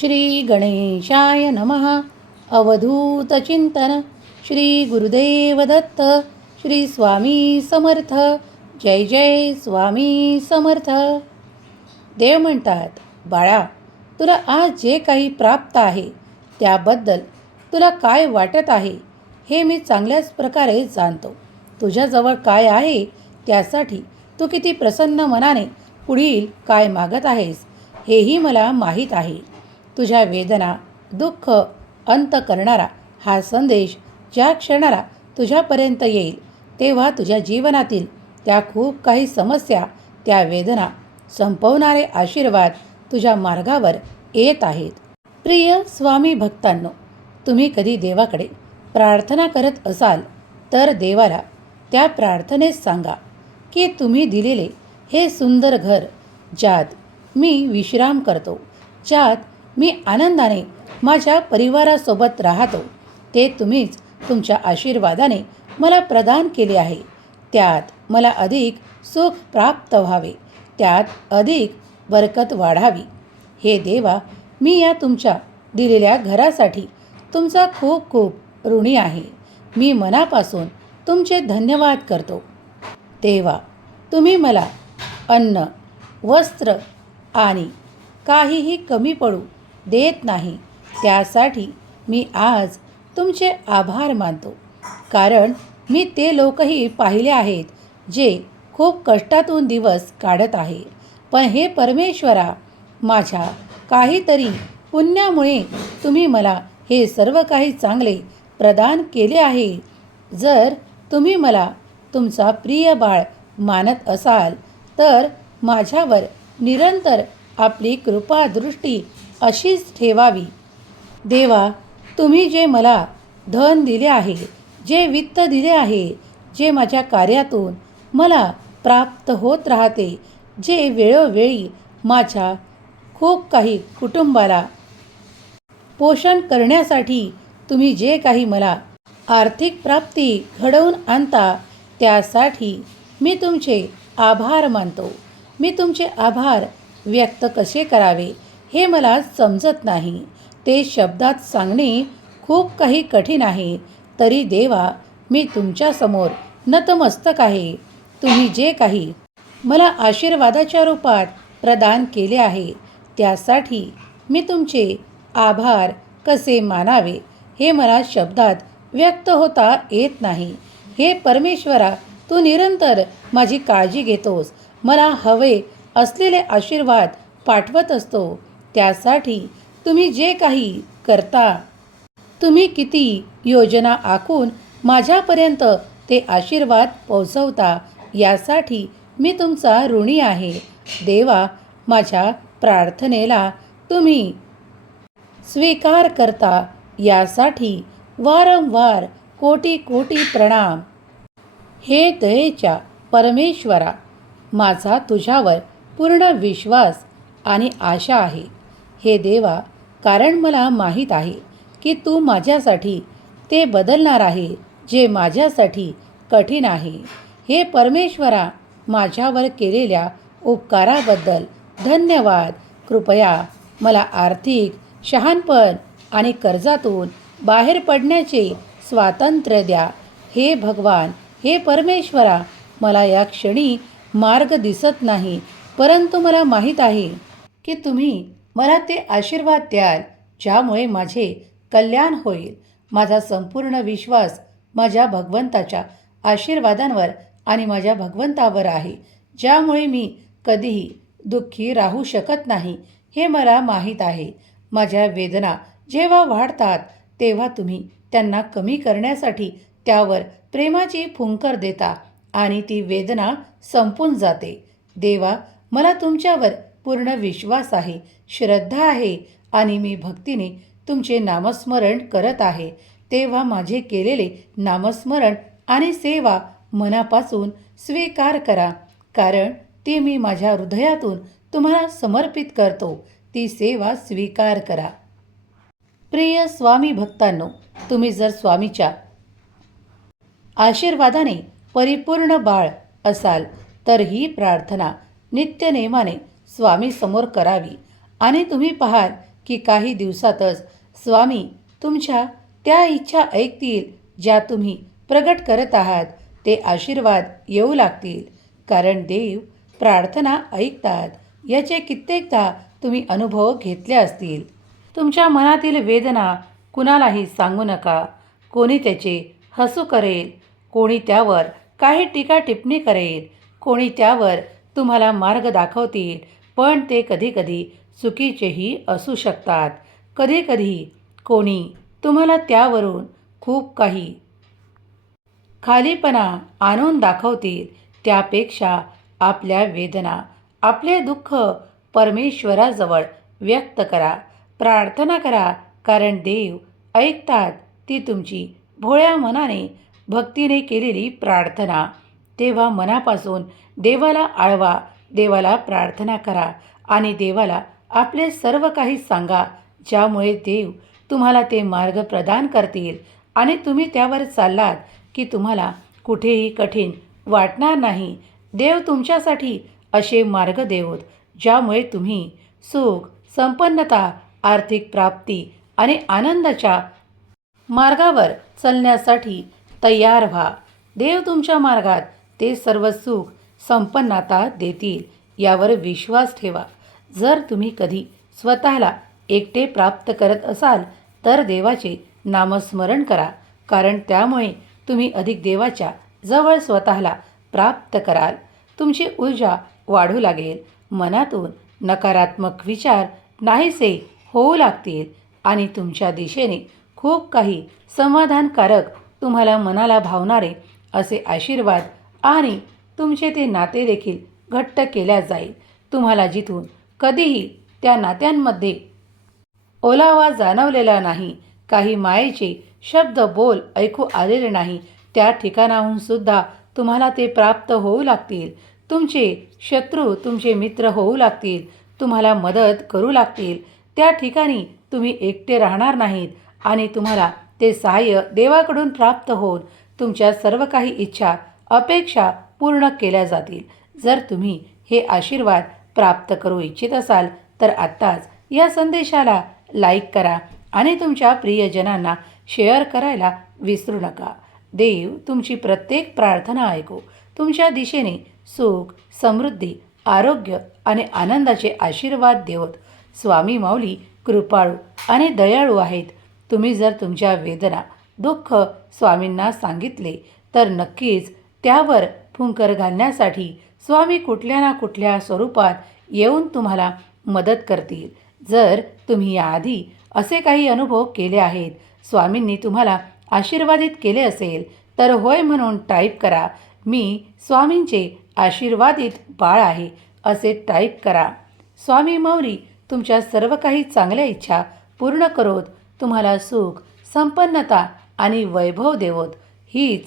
श्री गणेशाय नमः अवधूतचिंतन श्री गुरुदेव दत्त. श्री स्वामी समर्थ. जय जय स्वामी समर्थ. देव म्हणतात बाळा तुला आज जे काही प्राप्त आहे त्याबद्दल तुला काय वाटत आहे हे मी चांगल्याच प्रकारे जाणतो. तुझ्याजवळ काय आहे त्यासाठी तू किती प्रसन्न मनाने पुढील काय मागत आहेस हेही मला माहीत आहे. तुझ्या वेदना दुःख अंत करणारा हा संदेश ज्या क्षणाला तुझ्यापर्यंत येईल तेव्हा तुझ्या जीवनातील त्या खूप काही समस्या त्या वेदना संपवणारे आशीर्वाद तुझ्या मार्गावर येत आहेत. प्रिय स्वामी भक्तांनो तुम्ही कधी देवाकडे प्रार्थना करत असाल तर देवाला त्या प्रार्थनेत सांगा की तुम्ही दिलेले हे सुंदर घर ज्यात मी विश्राम करतो ज्यात मी आनंदाने माझ्या परिवारासोबत राहतो. ते तुम्हीच तुमच्या आशीर्वादाने मला प्रदान केले आहे. त्यात मला अधिक सुख प्राप्त व्हावे. त्यात अधिक बरकत वाढावी. हे देवा मी या तुमच्या दिलेल्या घरासाठी तुमचा खूप खूप ऋणी आहे. मी मनापासून तुमचे धन्यवाद करतो. तेव्हा तुम्ही मला अन्न वस्त्र आणि काहीही कमी पडू देत नाही. त्यासाठी मी आज तुमचे आभार मानतो. कारण मी ते लोकही पाहिले आहेत जे खूप कष्टातून दिवस काढत आहे. पण हे परमेश्वरा माझ्या काहीतरी पुण्यामुळे तुम्ही मला हे सर्व काही चांगले प्रदान केले आहे. जर तुम्ही मला तुमचा प्रिय बाळ मानत असाल तर माझ्यावर निरंतर आपली कृपादृष्टी अशीच ठेवावी. देवा तुम्ही जे मला धन दिले आहे जे वित्त दिले आहे जे माझ्या कार्यातून मला प्राप्त होत राहते जे वेळोवेळी माझ्या खूप काही कुटुंबाला पोषण करण्यासाठी तुम्ही जे काही मला आर्थिक प्राप्ती घडवून आणता त्यासाठी मी तुमचे आभार मानतो. मी तुमचे आभार व्यक्त कसे करावे? हे मला समजत नाही. ते शब्दात सांगणे खूप काही कठीण आहे. तरी देवा मी तुमच्यासमोर नतमस्तक आहे. तुम्ही जे काही मला आशीर्वादाच्या रूपात प्रदान केले आहे त्यासाठी मी तुमचे आभार कसे मानावे हे मला शब्दात व्यक्त होता येत नाही. हे परमेश्वरा तू निरंतर माझी काळजी घेतोस. मला हवे असलेले आशीर्वाद पाठवत असतो. त्यासाठी तुम्ही जे काही करता तुम्ही किती योजना आखून माझ्यापर्यंत ते आशीर्वाद पोहोचवता यासाठी मी तुमचा ऋणी आहे. देवा माझ्या प्रार्थनेला तुम्ही स्वीकार करता यासाठी वारंवार कोटी कोटी प्रणाम. हे दयेच्या परमेश्वरा माझा तुझ्यावर पूर्ण विश्वास आणि आशा आहे. हे देवा कारण मला माहीत आहे की तू माझ्यासाठी ते बदलणार आहे जे माझ्यासाठी कठीण आहे. हे परमेश्वरा माझ्यावर केलेल्या उपकाराबद्दल धन्यवाद. कृपया मला आर्थिक शहाणपण आणि कर्जातून बाहेर पडण्याचे स्वातंत्र्य द्या. हे भगवान हे परमेश्वरा मला या क्षणी मार्ग दिसत नाही परंतु मला माहीत आहे की तुम्ही मला ते आशीर्वाद द्याल ज्यामुळे माझे कल्याण होईल. माझा संपूर्ण विश्वास माझ्या भगवंताच्या आशीर्वादांवर आणि माझ्या भगवंतावर आहे ज्यामुळे मी कधीही दुःखी राहू शकत नाही हे मला माहीत आहे. माझ्या वेदना जेव्हा वाढतात तेव्हा तुम्ही त्यांना कमी करण्यासाठी त्यावर प्रेमाची फुंकर देता आणि ती वेदना संपून जाते. देवा मला तुमच्यावर पूर्ण विश्वास आहे श्रद्धा आहे आणि मी भक्तीने तुमचे नामस्मरण करत आहे. तेव्हा माझे केलेले नामस्मरण आणि सेवा मनापासून स्वीकार करा कारण ती मी माझ्या हृदयातून तुम्हाला समर्पित करतो. ती सेवा स्वीकार करा. प्रिय स्वामी भक्तांनो तुम्ही जर स्वामीच्या आशीर्वादाने परिपूर्ण बाळ असाल तर ही प्रार्थना नित्यनेमाने स्वामीसमोर करावी. आणि तुम्ही पाहाल की काही दिवसातच स्वामी तुमच्या त्या इच्छा ऐकतील ज्या तुम्ही प्रगट करत आहात ते आशीर्वाद येऊ लागतील. कारण देव प्रार्थना ऐकतात याचे कित्येकदा तुम्ही अनुभव घेतले असतील. तुमच्या मनातील वेदना कुणालाही सांगू नका. कोणी त्याचे हसू करेल कोणी त्यावर काही टीका टिप्पणी करेल कोणी त्यावर तुम्हाला मार्ग दाखवतील पण ते कधीकधी चुकीचेही असू शकतात. कधीकधी कोणी तुम्हाला त्यावरून खूप काही खालीपणा आणून दाखवतील त्यापेक्षा आपल्या वेदना आपले दुःख परमेश्वराजवळ व्यक्त करा प्रार्थना करा कारण देव ऐकतात ती तुमची भोळ्या मनाने भक्तीने केलेली प्रार्थना. तेव्हा मनापासून देवाला आळवा देवाला प्रार्थना करा आणि देवाला आपले सर्व काही सांगा ज्यामुळे देव तुम्हाला ते मार्ग प्रदान करतील आणि तुम्ही त्यावर चाललात की तुम्हाला कुठेही कठीण वाटणार नाही. देव तुमच्यासाठी असे मार्ग देवत ज्यामुळे तुम्ही सुख संपन्नता आर्थिक प्राप्ती आणि आनंदाच्या मार्गावर चालण्यासाठी तयार व्हा. देव तुमच्या मार्गात ते सर्व सुख संपन्नता देतील यावर विश्वास ठेवा. जर तुम्ही कधी स्वतःला एकटे प्राप्त करत असाल तर देवाचे नामस्मरण करा कारण त्यामुळे तुम्ही अधिक देवाच्या जवळ स्वतःला प्राप्त कराल. तुमची ऊर्जा वाढू लागेल. मनातून नकारात्मक विचार नाहीसे होऊ लागतील आणि तुमच्या दिशेने खूप काही समाधानकारक तुम्हाला मनाला भावणारे असे आशीर्वाद आणि तुमचे ते नाते देखील घट्ट केल्या जाईल. तुम्हाला जिथून कधीही त्या नात्यांमध्ये ओलावा जाणवलेला नाही. काही मायेचे शब्द बोल ऐकू आलेले नाही. त्या ठिकाणाहून सुद्धा तुम्हाला ते प्राप्त होऊ लागतील. तुमचे शत्रू तुमचे मित्र होऊ लागतील. तुम्हाला मदत करू लागतील. त्या ठिकाणी तुम्ही एकटे राहणार नाहीत आणि तुम्हाला ते सहाय्य देवाकडून प्राप्त होऊन तुमच्या सर्व काही इच्छा अपेक्षा पूर्ण केल्या जातील. जर तुम्ही हे आशीर्वाद प्राप्त करू इच्छित असाल तर आत्ताच या संदेशाला लाईक करा आणि तुमच्या प्रियजनांना शेअर करायला विसरू नका. देव तुमची प्रत्येक प्रार्थना ऐकू. तुमच्या दिशेने सुख समृद्धी आरोग्य आणि आनंदाचे आशीर्वाद देवत. स्वामी माऊली कृपाळू आणि दयाळू आहेत. तुम्ही जर तुमच्या वेदना दुःख स्वामींना सांगितले तर नक्कीच त्यावर फुंकर घालण्यासाठी स्वामी कुठल्या ना कुठल्या स्वरूपात येऊन तुम्हाला मदत करतील. जर तुम्ही याआधी असे काही अनुभव केले आहेत स्वामींनी तुम्हाला आशीर्वादित केले असेल तर होय म्हणून टाईप करा मी स्वामींचे आशीर्वादित बाळ आहे असे टाईप करा. स्वामी मौरी तुमच्या सर्व काही चांगल्या इच्छा पूर्ण करोत तुम्हाला सुख संपन्नता आणि वैभव देवोत. हीच